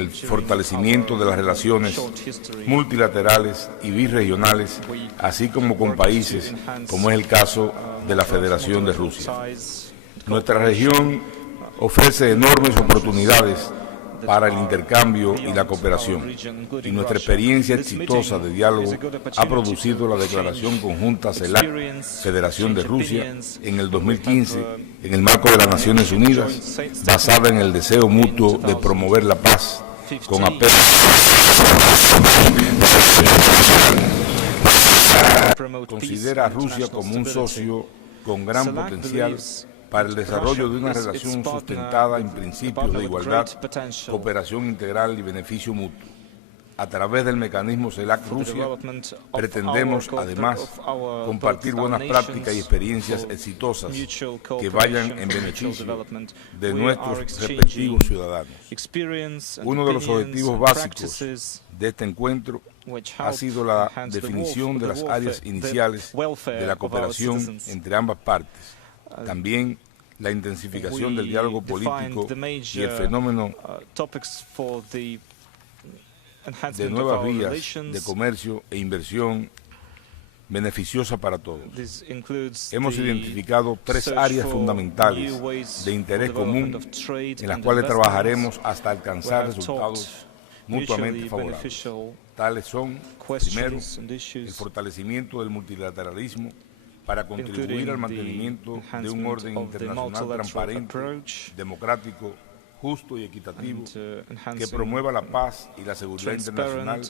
el fortalecimiento de las relaciones multilaterales y birregionales, así como con países como es el caso de la Federación de Rusia. Nuestra región ofrece enormes oportunidades para el intercambio y la cooperación, y nuestra experiencia exitosa de diálogo ha producido la declaración conjunta CELAC, Federación de Rusia, en el 2015, en el marco de las Naciones Unidas, basada en el deseo mutuo de promover la paz, con apelo considera a Rusia como un socio con gran potencial para el desarrollo de una relación sustentada en principios de igualdad, cooperación integral y beneficio mutuo. A través del mecanismo CELAC-Rusia, pretendemos, además, compartir buenas prácticas y experiencias exitosas que vayan en beneficio de nuestros respectivos ciudadanos. Uno de los objetivos básicos de este encuentro ha sido la definición de las áreas iniciales de la cooperación entre ambas partes. También la intensificación del diálogo político y el fenómeno de nuevas vías de comercio e inversión beneficiosa para todos. Hemos identificado 3 áreas fundamentales de interés común en las cuales trabajaremos hasta alcanzar resultados mutuamente favorables. Tales son, primero, el fortalecimiento del multilateralismo para contribuir al mantenimiento de un orden internacional transparente, democrático, justo y equitativo, que promueva la paz y la seguridad internacional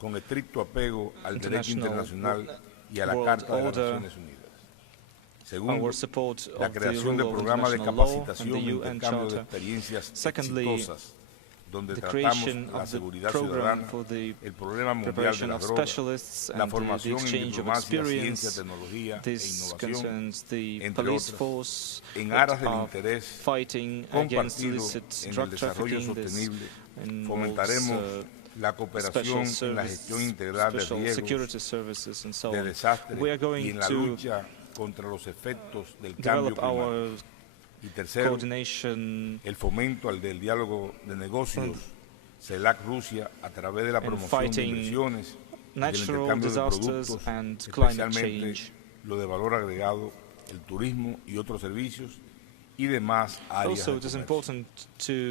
con estricto apego al derecho internacional y a la Carta de las Naciones Unidas. Segundo, la creación de programas de capacitación e intercambio de experiencias exitosas, donde tratamos la seguridad ciudadana, el problema mundial de las drogas, la formación en diplomacia, ciencia, tecnología e innovación, entre otros, en aras del interés compartido en el desarrollo sostenible. Fomentaremos la cooperación en la gestión integral de riesgos, de desastres y en la lucha contra los efectos del cambio climático. Y tercero, el fomento del diálogo de negocios CELAC-Rusia a través de la promoción de inversiones y del intercambio de productos, especialmente lo de valor agregado, el turismo y otros servicios y demás áreas de comercio.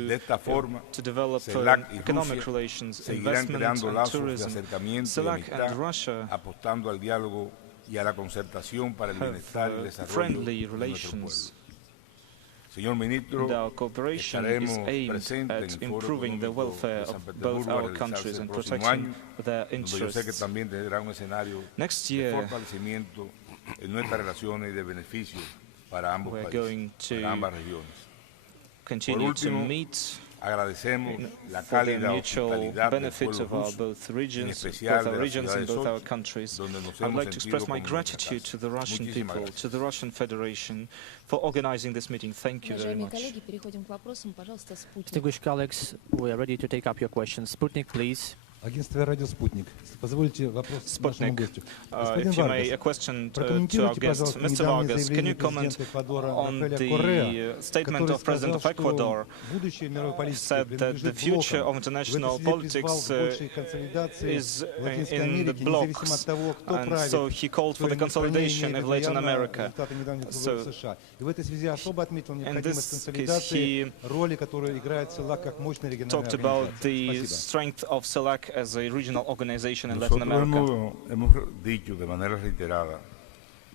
De esta forma, CELAC y Rusia seguirán creando lazos de acercamiento y amistad, apostando al diálogo y a la concertación para el bienestar y el desarrollo de nuestro pueblo. Señor Ministro, estaremos presentes en el Foro Económico de San Petersburgo a realizarse el próximo año, donde yo sé que también tendrá un escenario de fortalecimiento en nuestras relaciones y de beneficio para ambos países, para ambas regiones. Por último, agradecemos la cálida hospitalidad del pueblo ruso, en especial de la ciudad de Sochi, donde nos hemos sentido como en casa. Muchísimas gracias. For organizing this meeting. Thank you very much. Distinguished colleagues, we are ready to take up your questions. Sputnik, please. Агентство «Радио Спутник». Позвольте вопрос нашему гостю. If you may, a question to our guest. Mr. Vargas, can you comment on the statement of President of Ecuador, who said that the future of international politics is in the blocks, and so he called for the consolidation of Latin America. So, in this case, he talked about the strength of CELAC as a regional organization in Latin America. Hemos dicho de manera reiterada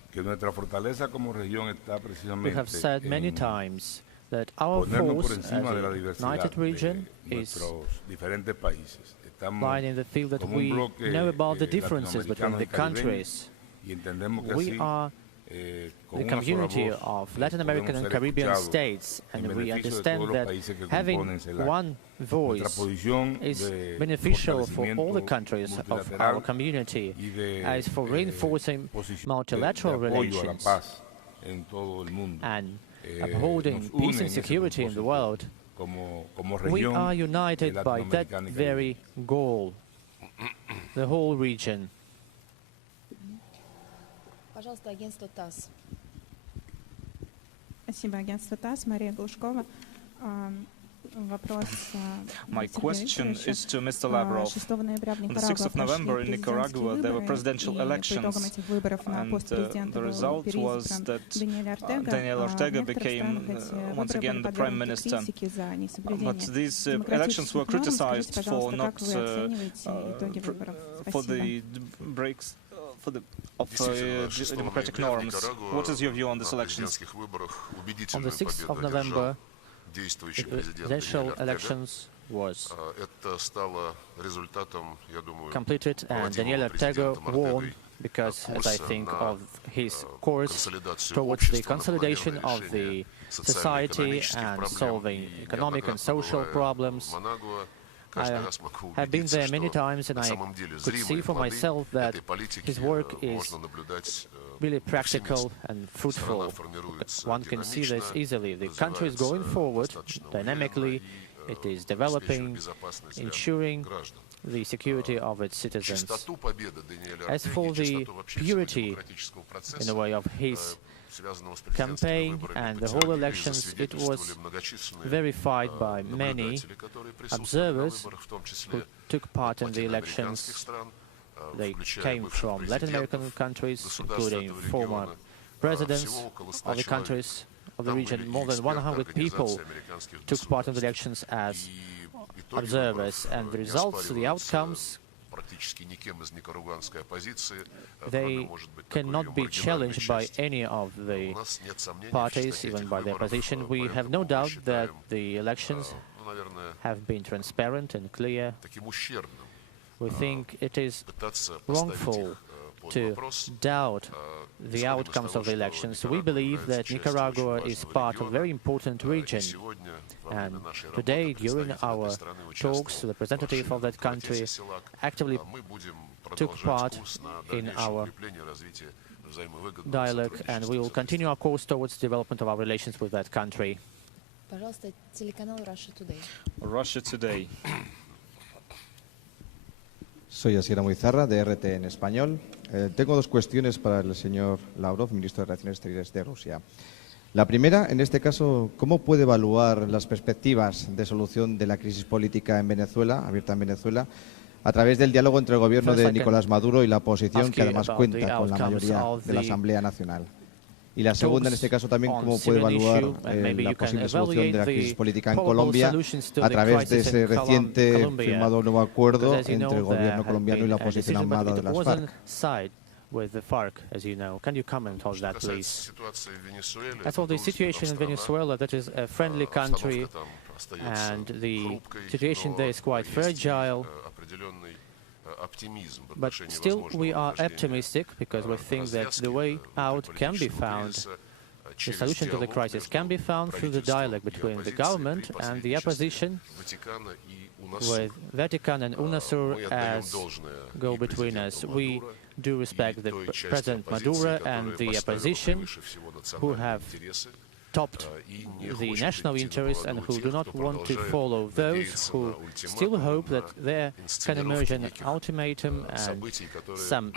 que nuestra fortaleza como región está precisamente We have said many times that our force as a united region is lying in the field that we know about the differences between the countries. We are the community of Latin American and Caribbean states, and we understand that having one voice is beneficial for all the countries of our community. As for reinforcing multilateral relations and upholding peace and security in the world, we are united by that very goal, the whole region. Пожалуйста, агентство ТАСС. Спасибо, агентство ТАСС, Мария Глушкова. My question is to Mr. Lavrov. On the 6th of November in Nicaragua, there were presidential elections, and the result was that Daniel Ortega became once again the prime minister. But these elections were criticized for not for the breaks of democratic norms. What is your view on these elections? On the 6th of November, the presidential elections was completed, and Daniel Ortega won because, as I think, of his course towards the consolidation of the society and solving economic and social problems. I have been there many times, and I could see for myself that his work is really practical and fruitful. One can see this easily. The country is going forward dynamically. It is developing, ensuring the security of its citizens. As for the purity, in a way, of his campaign and the whole elections, it was verified by many observers who took part in the elections. They came from Latin American countries, including former presidents of the countries of the region. More than 100 people took part in the elections as observers, and the results, the outcomes, they cannot be challenged by any of the parties, even by the opposition. We have no doubt that the elections have been transparent and clear. We think it is wrongful to doubt the outcomes of the elections. We believe that Nicaragua is part of a very important region. And today, during our talks, the representative of that country actively took part in our dialogue, and we will continue our course towards the development of our relations with that country. Russia Today. Soy Asier Muizarra, de RT en español. Tengo dos cuestiones para el señor Lavrov, ministro de Relaciones Exteriores de Rusia. La primera, en este caso, ¿cómo puede evaluar las perspectivas de solución de la crisis política en Venezuela, abierta en Venezuela, a través del diálogo entre el gobierno de Nicolás Maduro y la oposición, que además cuenta con la mayoría de la Asamblea Nacional? Y la segunda, en este caso también, ¿cómo puede evaluar la posible solución de la crisis política en Colombia a través de ese reciente firmado nuevo acuerdo entre el gobierno colombiano y la oposición armada de las FARC? With the FARC, as you know. Can you comment on that, please? As for the situation in Venezuela, that is a friendly country, and the situation there is quite fragile. But still, we are optimistic because we think that the way out can be found. The solution to the crisis can be found through the dialogue between the government and the opposition, with Vatican and UNASUR as go-betweeners. We do respect the President Maduro and the opposition, who have topped the national interests and who do not want to follow those who still hope that there can emerge an ultimatum and some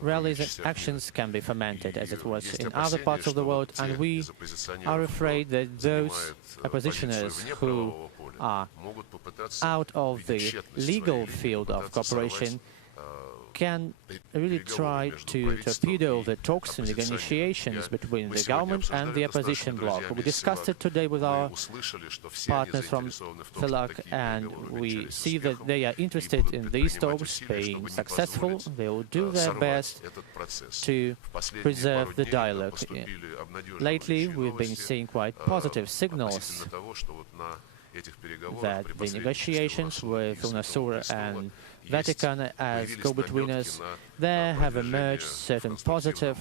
rallies and actions can be fomented, as it was in other parts of the world. And we are afraid that those oppositioners who are out of the legal field of cooperation can really try to torpedo the talks and negotiations between the government and the opposition bloc. We discussed it today with our partners from CELAC, and we see that they are interested in these talks being successful. They will do their best to preserve the dialogue. Lately, we've been seeing quite positive signals that the negotiations with UNASUR and Vatican as go-betweeners, there have emerged certain positive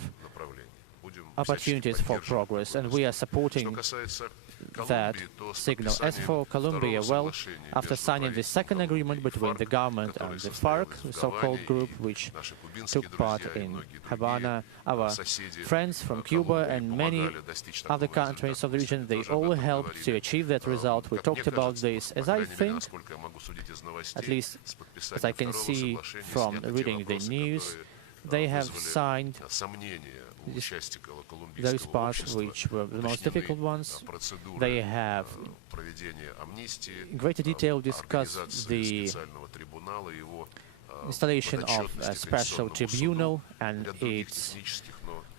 opportunities for progress, and we are supporting that signal. As for Colombia, well, after signing the second agreement between the government and the FARC, the so-called group which took part in Havana, our friends from Cuba and many other countries of the region, they all helped to achieve that result. We talked about this. As I think, at least as I can see from reading the news, they have signed those parts which were the most difficult ones. They have in greater detail discussed the installation of a special tribunal and its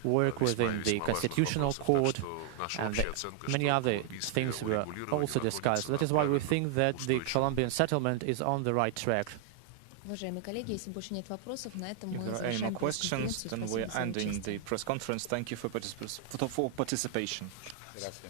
work within the Constitutional Court, and many other things were also discussed. That is why we think that the Colombian settlement is on the right track. If there are any more questions, then we're ending the press conference. Thank you for participation. Gracias.